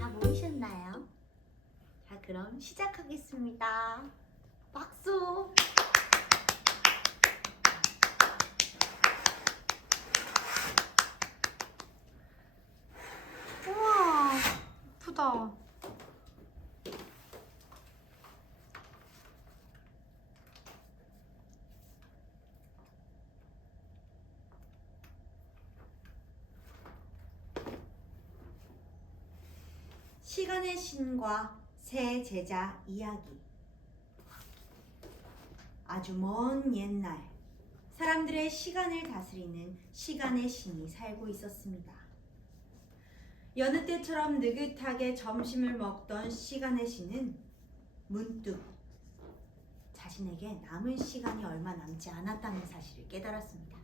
다 모이셨나요? 자, 그럼 시작하겠습니다. 박수! 우와, 예쁘다. 시간의 신과 새 제자 이야기. 아주 먼 옛날, 사람들의 시간을 다스리는 시간의 신이 살고 있었습니다. 여느 때처럼 느긋하게 점심을 먹던 시간의 신은 문득 자신에게 남은 시간이 얼마 남지 않았다는 사실을 깨달았습니다.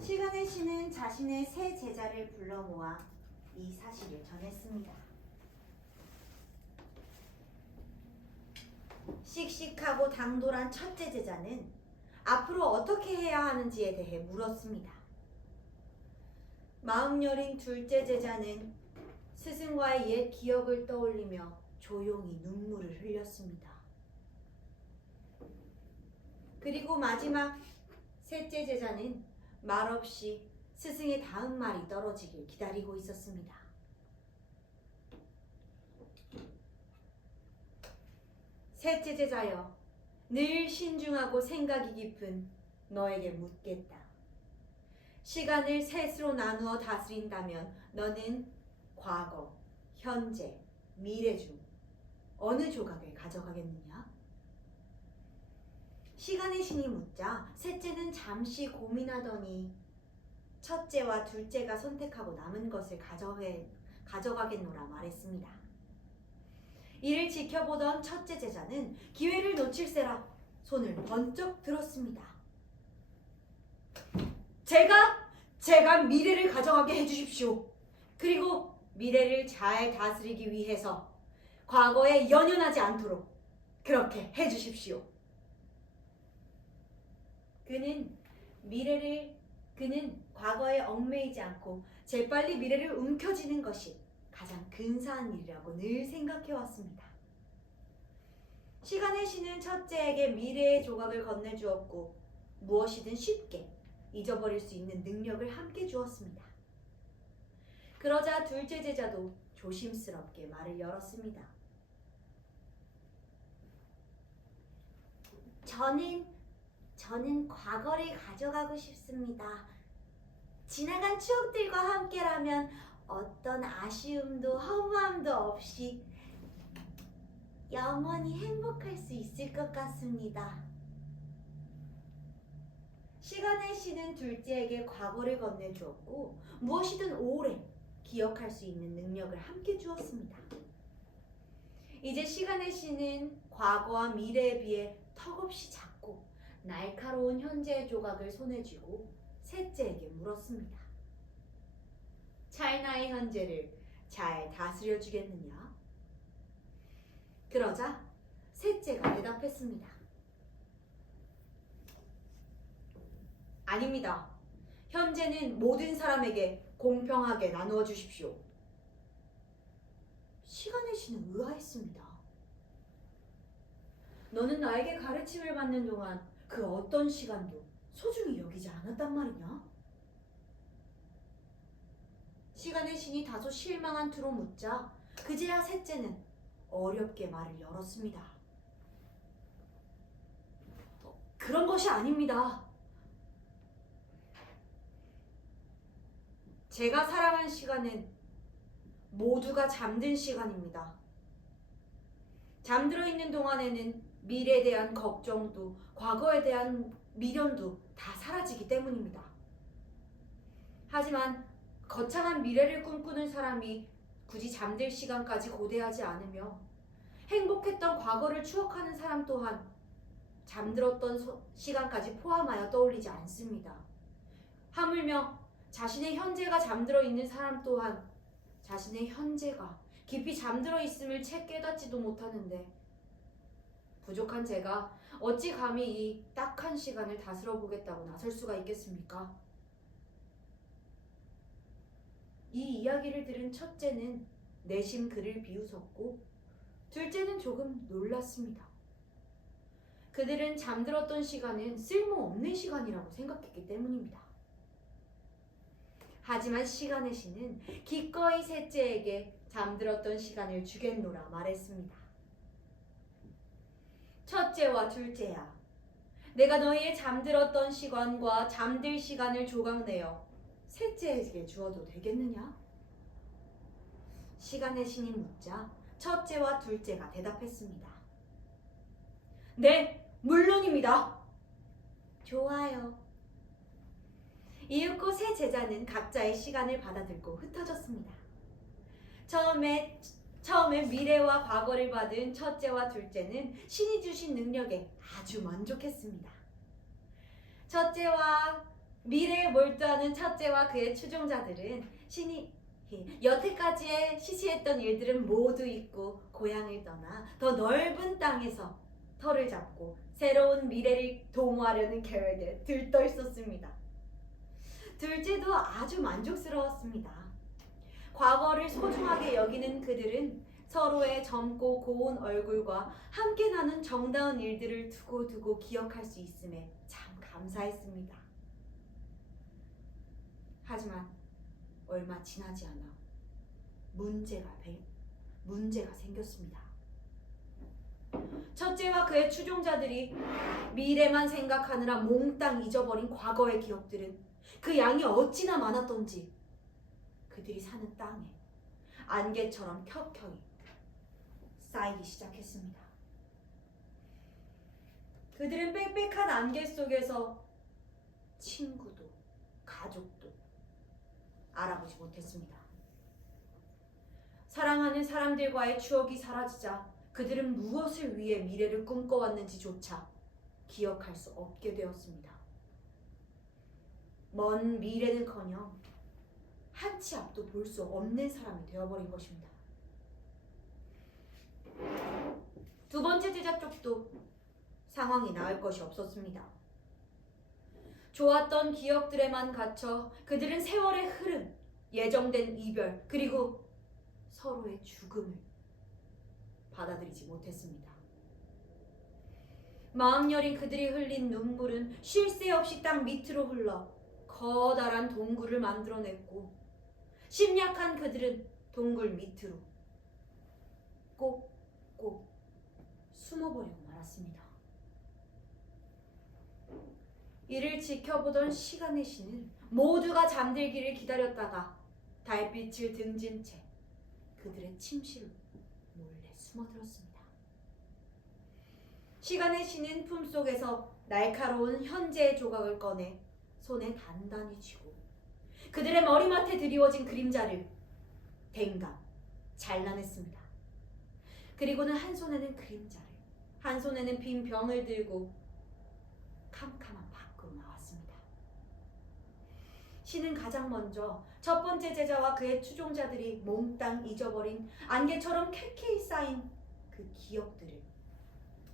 시간의 신은 자신의 새 제자를 불러 모아 이 사실을 전했습니다. 씩씩하고 당돌한 첫째 제자는 앞으로 어떻게 해야 하는지에 대해 물었습니다. 마음 여린 둘째 제자는 스승과의 옛 기억을 떠올리며 조용히 눈물을 흘렸습니다. 그리고 마지막 셋째 제자는 말없이 스승의 다음 말이 떨어지길 기다리고 있었습니다. 셋째 제자여, 늘 신중하고 생각이 깊은 너에게 묻겠다. 시간을 셋으로 나누어 다스린다면 너는 과거, 현재, 미래 중 어느 조각을 가져가겠느냐? 시간의 신이 묻자 셋째는 잠시 고민하더니 첫째와 둘째가 선택하고 남은 것을 가져가겠노라 말했습니다. 이를 지켜보던 첫째 제자는 기회를 놓칠세라 손을 번쩍 들었습니다. 제가 미래를 가져가게 해주십시오. 그리고 미래를 잘 다스리기 위해서 과거에 연연하지 않도록 그렇게 해주십시오. 그는 과거에 얽매이지 않고 재빨리 미래를 움켜쥐는 것이 가장 근사한 일이라고 늘 생각해왔습니다. 시간의 신은 첫째에게 미래의 조각을 건네주었고 무엇이든 쉽게 잊어버릴 수 있는 능력을 함께 주었습니다. 그러자 둘째 제자도 조심스럽게 말을 열었습니다. 저는 과거를 가져가고 싶습니다. 지나간 추억들과 함께라면 어떤 아쉬움도 허무함도 없이 영원히 행복할 수 있을 것 같습니다. 시간의 신은 둘째에게 과거를 건네주었고 무엇이든 오래 기억할 수 있는 능력을 함께 주었습니다. 이제 시간의 신은 과거와 미래에 비해 턱없이 작고 날카로운 현재의 조각을 손에 쥐고 셋째에게 물었습니다. 찰나의 현재를 잘 다스려 주겠느냐? 그러자 셋째가 대답했습니다. 아닙니다. 현재는 모든 사람에게 공평하게 나누어 주십시오. 시간의 신은 의아했습니다. 너는 나에게 가르침을 받는 동안 그 어떤 시간도 소중히 여기지 않았단 말이냐? 시간의 신이 다소 실망한 투로 묻자 그제야 셋째는 어렵게 말을 열었습니다. 그런 것이 아닙니다. 제가 살아간 시간은 모두가 잠든 시간입니다. 잠들어 있는 동안에는 미래에 대한 걱정도 과거에 대한 미련도 다 사라지기 때문입니다. 하지만 거창한 미래를 꿈꾸는 사람이 굳이 잠들 시간까지 고대하지 않으며 행복했던 과거를 추억하는 사람 또한 잠들었던 시간까지 포함하여 떠올리지 않습니다. 하물며 자신의 현재가 잠들어 있는 사람 또한 자신의 현재가 깊이 잠들어 있음을 채 깨닫지도 못하는데 부족한 제가 어찌 감히 이 딱한 시간을 다스려 보겠다고 나설 수가 있겠습니까? 이 이야기를 들은 첫째는 내심 그를 비웃었고 둘째는 조금 놀랐습니다. 그들은 잠들었던 시간은 쓸모없는 시간이라고 생각했기 때문입니다. 하지만 시간의 신은 기꺼이 셋째에게 잠들었던 시간을 주겠노라 말했습니다. 첫째와 둘째야, 내가 너희의 잠들었던 시간과 잠들 시간을 조각내어 셋째에게 주어도 되겠느냐? 시간의 신이 묻자 첫째와 둘째가 대답했습니다. 네, 물론입니다. 좋아요. 이윽고 세 제자는 각자의 시간을 받아들고 흩어졌습니다. 처음에 미래와 과거를 받은 첫째와 둘째는 신이 주신 능력에 아주 만족했습니다. 미래에 몰두하는 첫째와 그의 추종자들은 신이 여태까지의 시시했던 일들은 모두 잊고 고향을 떠나 더 넓은 땅에서 터를 잡고 새로운 미래를 도모하려는 계획에 들떠 있었습니다. 둘째도 아주 만족스러웠습니다. 과거를 소중하게 여기는 그들은 서로의 젊고 고운 얼굴과 함께 나눈 정다운 일들을 두고두고 기억할 수 있음에 참 감사했습니다. 하지만 얼마 지나지 않아 문제가 생겼습니다. 첫째와 그의 추종자들이 미래만 생각하느라 몽땅 잊어버린 과거의 기억들은 그 양이 어찌나 많았던지 그들이 사는 땅에 안개처럼 켜켜이 쌓이기 시작했습니다. 그들은 빽빽한 안개 속에서 친구도 가족도 알아보지 못했습니다. 사랑하는 사람들과의 추억이 사라지자 그들은 무엇을 위해 미래를 꿈꿔왔는지조차 기억할 수 없게 되었습니다. 먼 미래는커녕 한 치 앞도 볼 수 없는 사람이 되어버린 것입니다. 두 번째 제자 쪽도 상황이 나을 것이 없었습니다. 좋았던 기억들에만 갇혀 그들은 세월의 흐름, 예정된 이별, 그리고 서로의 죽음을 받아들이지 못했습니다. 마음 여린 그들이 흘린 눈물은 쉴 새 없이 땅 밑으로 흘러 커다란 동굴을 만들어냈고 심약한 그들은 동굴 밑으로 꼭꼭 숨어버리고 말았습니다. 이를 지켜보던 시간의 신은 모두가 잠들기를 기다렸다가 달빛을 등진 채 그들의 침실로 몰래 숨어들었습니다. 시간의 신은 품속에서 날카로운 현재의 조각을 꺼내 손에 단단히 쥐고 그들의 머리맡에 드리워진 그림자를 댕강 잘라냈습니다. 그리고는 한 손에는 그림자를, 한 손에는 빈 병을 들고 캄캄한 밖으로 나왔습니다. 신은 가장 먼저 첫 번째 제자와 그의 추종자들이 몽땅 잊어버린 안개처럼 쾌쾌히 쌓인 그 기억들을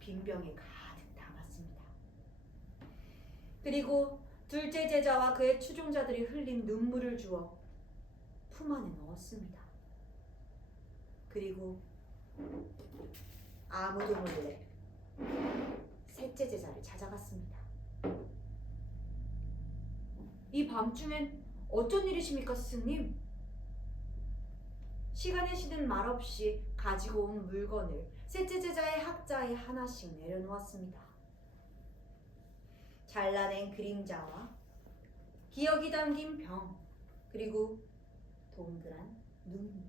빈병에 가득 담았습니다. 그리고 둘째 제자와 그의 추종자들이 흘린 눈물을 주어 품 안에 넣었습니다. 그리고 아무도 몰래 셋째 제자를 찾아갔습니다. 이 밤중엔 어쩐 일이십니까, 스승님? 시간의 신은 말없이 가지고 온 물건을 셋째 제자의 학자에 하나씩 내려놓았습니다. 잘라낸 그림자와 기억이 담긴 병, 그리고 동그란 눈.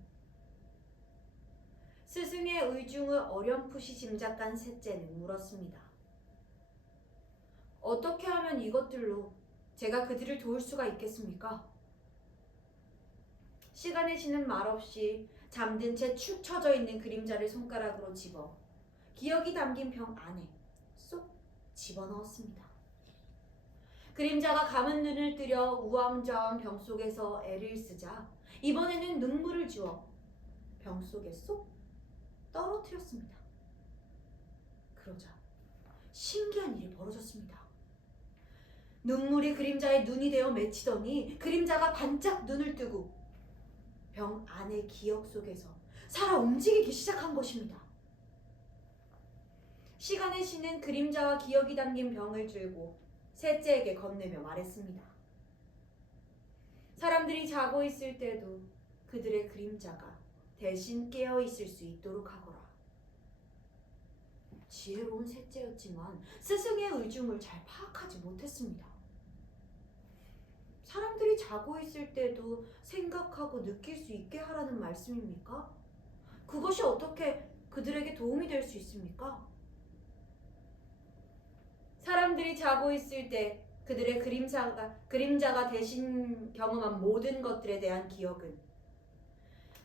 스승의 의중을 어렴풋이 짐작한 셋째는 물었습니다. 어떻게 하면 이것들로 제가 그들을 도울 수가 있겠습니까? 시간의 신은 말없이 잠든 채 축 처져 있는 그림자를 손가락으로 집어 기억이 담긴 병 안에 쏙 집어넣었습니다. 그림자가 감은 눈을 뜨려 우왕좌왕 병 속에서 애를 쓰자 이번에는 눈물을 주어 병 속에 쏙 떨어뜨렸습니다. 그러자 신기한 일이 벌어졌습니다. 눈물이 그림자의 눈이 되어 맺히더니 그림자가 반짝 눈을 뜨고 병 안의 기억 속에서 살아 움직이기 시작한 것입니다. 시간의 신은 그림자와 기억이 담긴 병을 들고 셋째에게 건네며 말했습니다. 사람들이 자고 있을 때도 그들의 그림자가 대신 깨어 있을 수 있도록 하거라. 지혜로운 셋째였지만 스승의 의중을 잘 파악하지 못했습니다. 사람들이 자고 있을 때도 생각하고 느낄 수 있게 하라는 말씀입니까? 그것이 어떻게 그들에게 도움이 될 수 있습니까? 사람들이 자고 있을 때 그들의 그림자가 대신 경험한 모든 것들에 대한 기억은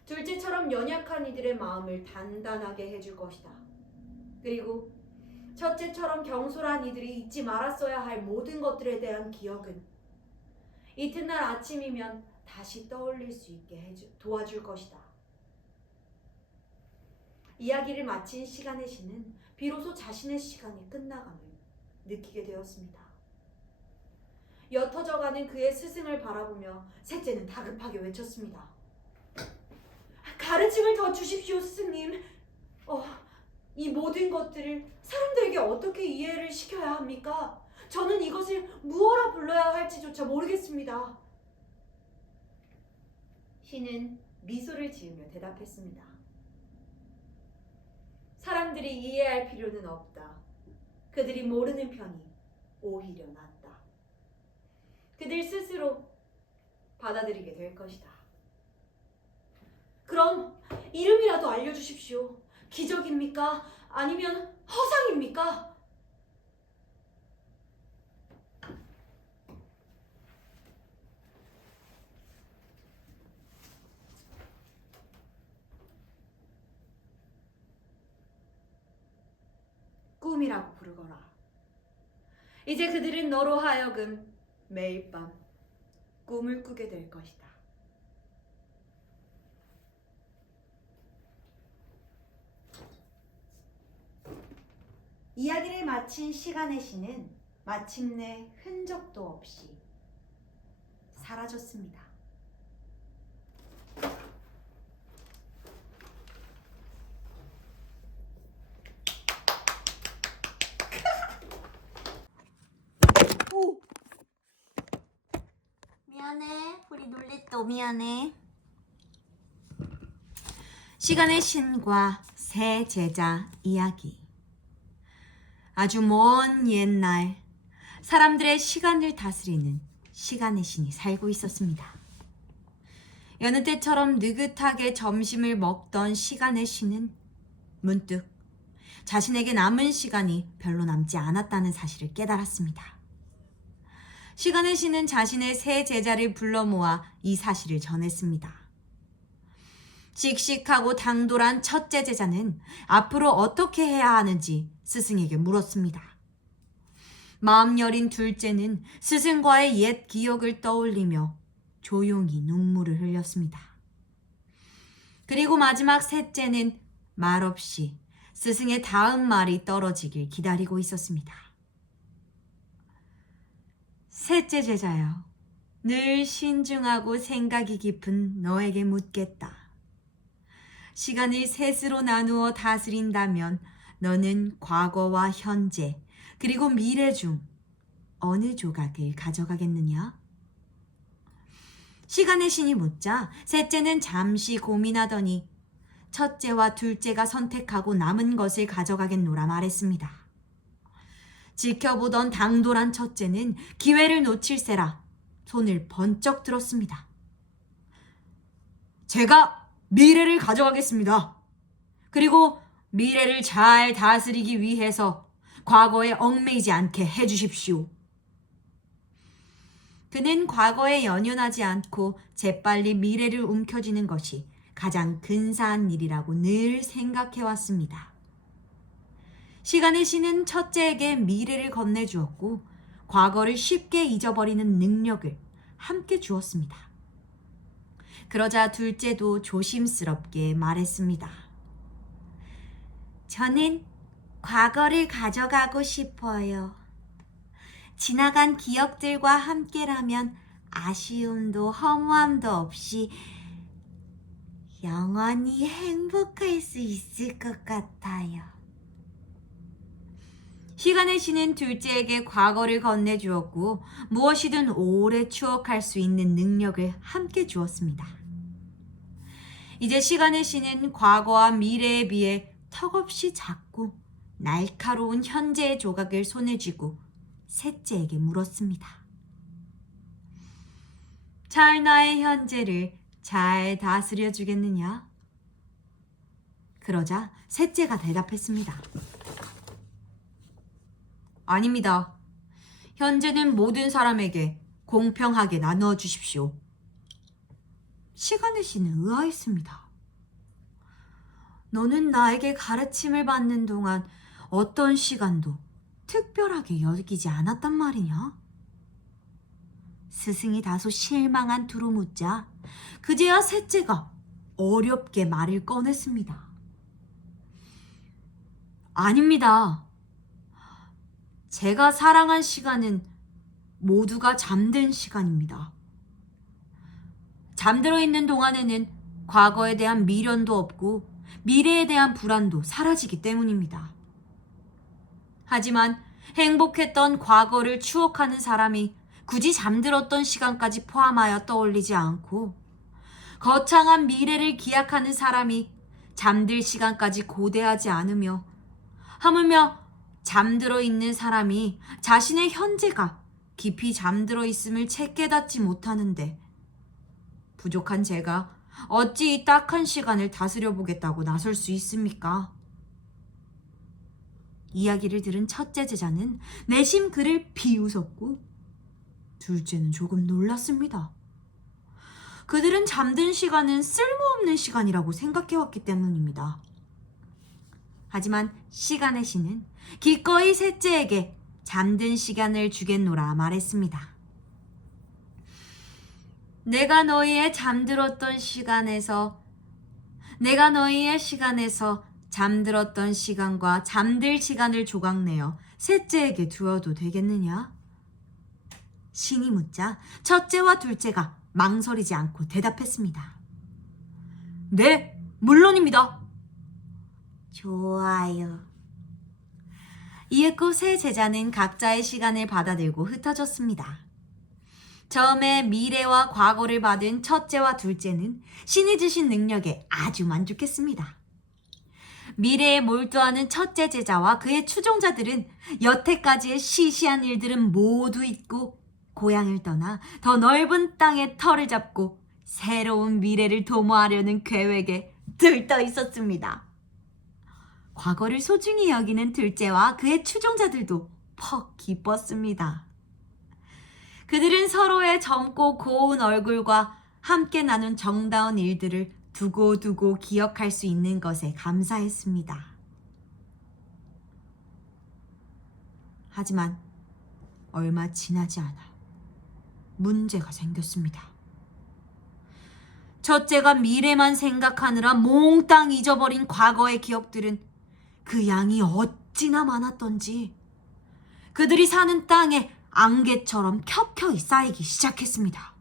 둘째처럼 연약한 이들의 마음을 단단하게 해줄 것이다. 그리고 첫째처럼 경솔한 이들이 잊지 말았어야 할 모든 것들에 대한 기억은 이튿날 아침이면 다시 떠올릴 수 있게 도와줄 것이다. 이야기를 마친 시간의 신은 비로소 자신의 시간이 끝나감을 느끼게 되었습니다. 옅어져가는 그의 스승을 바라보며 셋째는 다급하게 외쳤습니다. 가르침을 더 주십시오, 스승님. 이 모든 것들을 사람들에게 어떻게 이해를 시켜야 합니까? 저는 이것을 무엇라 불러야 할지조차 모르겠습니다. 신은 미소를 지으며 대답했습니다. 사람들이 이해할 필요는 없다. 그들이 모르는 편이 오히려 낫다. 그들 스스로 받아들이게 될 것이다. 그럼 이름이라도 알려주십시오. 기적입니까? 아니면 허상입니까? 꿈이라고 부르거라. 이제 그들은 너로 하여금 매일 밤 꿈을 꾸게 될 것이다. 이야기를 마친 시간의 신은 마침내 흔적도 없이 사라졌습니다. 오! 미안해. 우리 놀랬다. 미안해. 시간의 신과 새 제자 이야기. 아주 먼 옛날 사람들의 시간을 다스리는 시간의 신이 살고 있었습니다. 여느 때처럼 느긋하게 점심을 먹던 시간의 신은 문득 자신에게 남은 시간이 별로 남지 않았다는 사실을 깨달았습니다. 시간의 신은 자신의 새 제자를 불러 모아 이 사실을 전했습니다. 씩씩하고 당돌한 첫째 제자는 앞으로 어떻게 해야 하는지 스승에게 물었습니다. 마음 여린 둘째는 스승과의 옛 기억을 떠올리며 조용히 눈물을 흘렸습니다. 그리고 마지막 셋째는 말없이 스승의 다음 말이 떨어지길 기다리고 있었습니다. 셋째 제자여, 늘 신중하고 생각이 깊은 너에게 묻겠다. 시간을 셋으로 나누어 다스린다면 너는 과거와 현재 그리고 미래 중 어느 조각을 가져가겠느냐? 시간의 신이 묻자 셋째는 잠시 고민하더니 첫째와 둘째가 선택하고 남은 것을 가져가겠노라 말했습니다. 지켜보던 당돌한 첫째는 기회를 놓칠세라 손을 번쩍 들었습니다. 제가 미래를 가져가겠습니다. 그리고 미래를 잘 다스리기 위해서 과거에 얽매이지 않게 해주십시오. 그는 과거에 연연하지 않고 재빨리 미래를 움켜쥐는 것이 가장 근사한 일이라고 늘 생각해왔습니다. 시간의 신은 첫째에게 미래를 건네주었고 과거를 쉽게 잊어버리는 능력을 함께 주었습니다. 그러자 둘째도 조심스럽게 말했습니다. 저는 과거를 가져가고 싶어요. 지나간 기억들과 함께라면 아쉬움도 허무함도 없이 영원히 행복할 수 있을 것 같아요. 시간의 신은 둘째에게 과거를 건네주었고 무엇이든 오래 추억할 수 있는 능력을 함께 주었습니다. 이제 시간의 신은 과거와 미래에 비해 턱없이 작고 날카로운 현재의 조각을 손에 쥐고 셋째에게 물었습니다. 찰나의 현재를 잘 다스려 주겠느냐? 그러자 셋째가 대답했습니다. 아닙니다. 현재는 모든 사람에게 공평하게 나누어 주십시오. 시간의 신은 의아했습니다. 너는 나에게 가르침을 받는 동안 어떤 시간도 특별하게 여기지 않았단 말이냐? 스승이 다소 실망한 투로 묻자 그제야 셋째가 어렵게 말을 꺼냈습니다. 아닙니다. 제가 사랑한 시간은 모두가 잠든 시간입니다. 잠들어 있는 동안에는 과거에 대한 미련도 없고 미래에 대한 불안도 사라지기 때문입니다. 하지만 행복했던 과거를 추억하는 사람이 굳이 잠들었던 시간까지 포함하여 떠올리지 않고 거창한 미래를 기약하는 사람이 잠들 시간까지 고대하지 않으며 하물며 잠들어 있는 사람이 자신의 현재가 깊이 잠들어 있음을 채 깨닫지 못하는데 부족한 제가 어찌 이 딱한 시간을 다스려 보겠다고 나설 수 있습니까? 이야기를 들은 첫째 제자는 내심 그를 비웃었고 둘째는 조금 놀랐습니다. 그들은 잠든 시간은 쓸모없는 시간이라고 생각해왔기 때문입니다. 하지만 시간의 신은 기꺼이 셋째에게 잠든 시간을 주겠노라 말했습니다. 내가 너희의 시간에서 잠들었던 시간과 잠들 시간을 조각내어 셋째에게 두어도 되겠느냐? 신이 묻자 첫째와 둘째가 망설이지 않고 대답했습니다. 네, 물론입니다. 좋아요. 이윽고 세 제자는 각자의 시간을 받아들고 흩어졌습니다. 처음에 미래와 과거를 받은 첫째와 둘째는 신이 주신 능력에 아주 만족했습니다. 미래에 몰두하는 첫째 제자와 그의 추종자들은 여태까지의 시시한 일들은 모두 잊고 고향을 떠나 더 넓은 땅에 터를 잡고 새로운 미래를 도모하려는 계획에 들떠 있었습니다. 과거를 소중히 여기는 둘째와 그의 추종자들도 퍽 기뻤습니다. 그들은 서로의 젊고 고운 얼굴과 함께 나눈 정다운 일들을 두고두고 기억할 수 있는 것에 감사했습니다. 하지만 얼마 지나지 않아 문제가 생겼습니다. 첫째가 미래만 생각하느라 몽땅 잊어버린 과거의 기억들은 그 양이 어찌나 많았던지 그들이 사는 땅에 안개처럼 켜켜이 쌓이기 시작했습니다.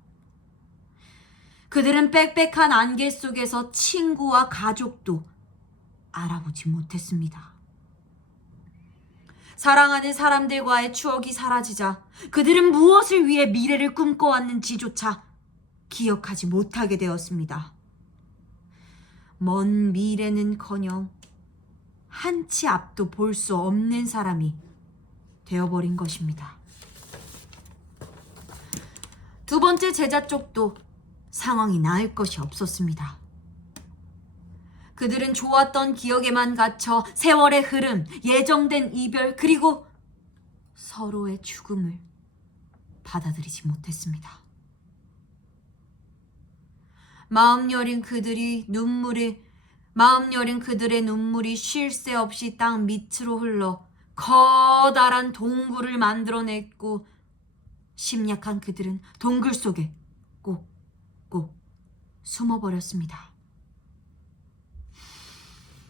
그들은 빽빽한 안개 속에서 친구와 가족도 알아보지 못했습니다. 사랑하는 사람들과의 추억이 사라지자 그들은 무엇을 위해 미래를 꿈꿔왔는지조차 기억하지 못하게 되었습니다. 먼 미래는커녕 한 치 앞도 볼 수 없는 사람이 되어버린 것입니다. 두 번째 제자 쪽도 상황이 나을 것이 없었습니다. 그들은 좋았던 기억에만 갇혀 세월의 흐름, 예정된 이별, 그리고 서로의 죽음을 받아들이지 못했습니다. 마음 여린 그들의 눈물이 쉴 새 없이 땅 밑으로 흘러 커다란 동굴을 만들어냈고 심약한 그들은 동굴 속에 꼭꼭 숨어버렸습니다.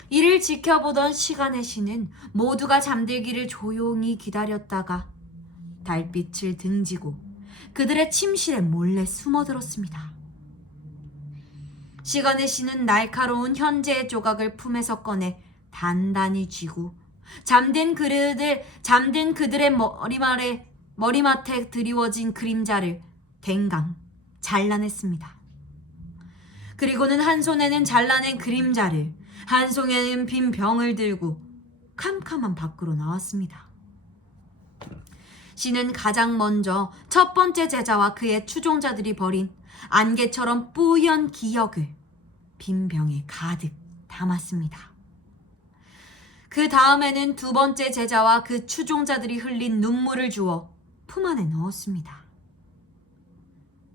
이를 지켜보던 시간의 신은 모두가 잠들기를 조용히 기다렸다가 달빛을 등지고 그들의 침실에 몰래 숨어들었습니다. 시간의 씨는 날카로운 현재의 조각을 품에서 꺼내 단단히 쥐고 잠든 그들의 머리맡에 드리워진 그림자를 댕강 잘라냈습니다. 그리고는 한 손에는 잘라낸 그림자를, 한 손에는 빈 병을 들고 캄캄한 밖으로 나왔습니다. 씨는 가장 먼저 첫 번째 제자와 그의 추종자들이 버린 안개처럼 뿌연 기억을 빈 병에 가득 담았습니다. 그 다음에는 두 번째 제자와 그 추종자들이 흘린 눈물을 주어 품 안에 넣었습니다.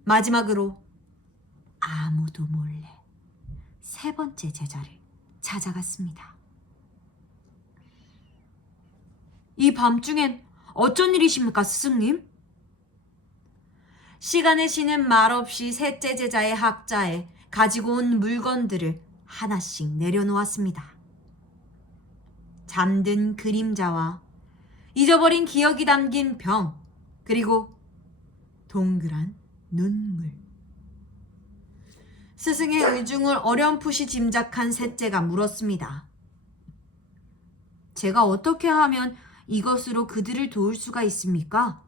마지막으로 아무도 몰래 세 번째 제자를 찾아갔습니다. 이 밤중엔 어쩐 일이십니까, 스승님? 시간의 씨는 말없이 셋째 제자의 학자에 가지고 온 물건들을 하나씩 내려놓았습니다. 잠든 그림자와 잊어버린 기억이 담긴 병, 그리고 동그란 눈물. 스승의 의중을 어렴풋이 짐작한 셋째가 물었습니다. 제가 어떻게 하면 이것으로 그들을 도울 수가 있습니까?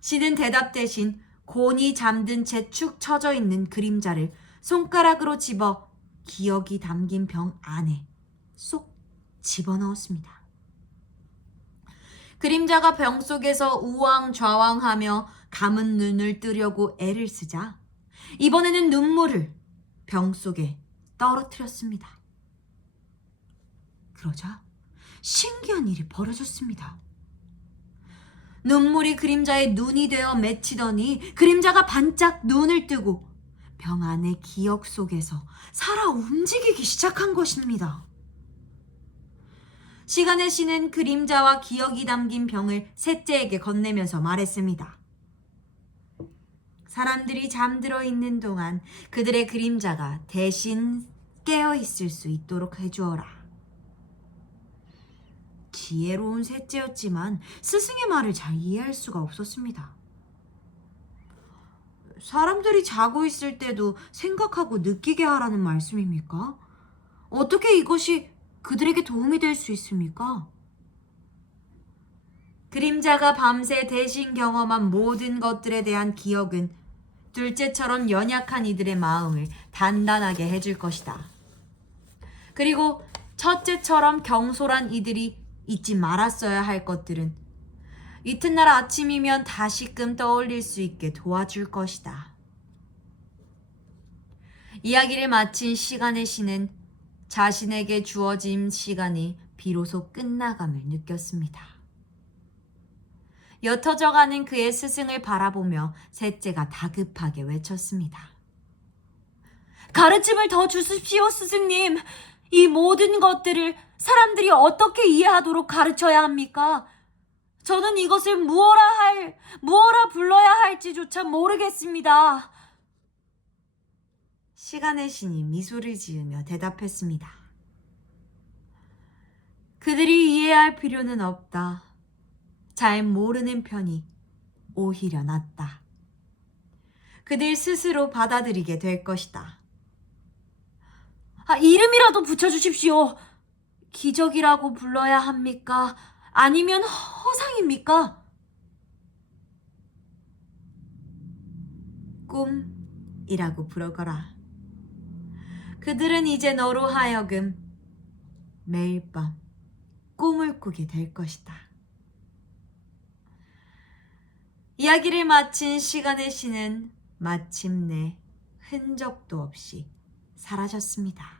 씨는 대답 대신 곤히 잠든 채 축 처져 있는 그림자를 손가락으로 집어 기억이 담긴 병 안에 쏙 집어넣었습니다. 그림자가 병 속에서 우왕좌왕하며 감은 눈을 뜨려고 애를 쓰자 이번에는 눈물을 병 속에 떨어뜨렸습니다. 그러자 신기한 일이 벌어졌습니다. 눈물이 그림자의 눈이 되어 맺히더니 그림자가 반짝 눈을 뜨고 병 안의 기억 속에서 살아 움직이기 시작한 것입니다. 시간의 씨는 그림자와 기억이 담긴 병을 셋째에게 건네면서 말했습니다. 사람들이 잠들어 있는 동안 그들의 그림자가 대신 깨어 있을 수 있도록 해주어라. 지혜로운 셋째였지만 스승의 말을 잘 이해할 수가 없었습니다. 사람들이 자고 있을 때도 생각하고 느끼게 하라는 말씀입니까? 어떻게 이것이 그들에게 도움이 될 수 있습니까? 그림자가 밤새 대신 경험한 모든 것들에 대한 기억은 둘째처럼 연약한 이들의 마음을 단단하게 해줄 것이다. 그리고 첫째처럼 경솔한 이들이 잊지 말았어야 할 것들은 이튿날 아침이면 다시금 떠올릴 수 있게 도와줄 것이다. 이야기를 마친 시간의 씨는 자신에게 주어진 시간이 비로소 끝나감을 느꼈습니다. 옅어져가는 그의 스승을 바라보며 셋째가 다급하게 외쳤습니다. 가르침을 더 주십시오, 스승님. 이 모든 것들을 사람들이 어떻게 이해하도록 가르쳐야 합니까? 저는 이것을 무엇라 불러야 할지조차 모르겠습니다. 시간의 신이 미소를 지으며 대답했습니다. 그들이 이해할 필요는 없다. 잘 모르는 편이 오히려 낫다. 그들 스스로 받아들이게 될 것이다. 이름이라도 붙여주십시오. 기적이라고 불러야 합니까? 아니면 허상입니까? 꿈이라고 부르거라. 그들은 이제 너로 하여금 매일 밤 꿈을 꾸게 될 것이다. 이야기를 마친 시간의 신은 마침내 흔적도 없이 사라졌습니다.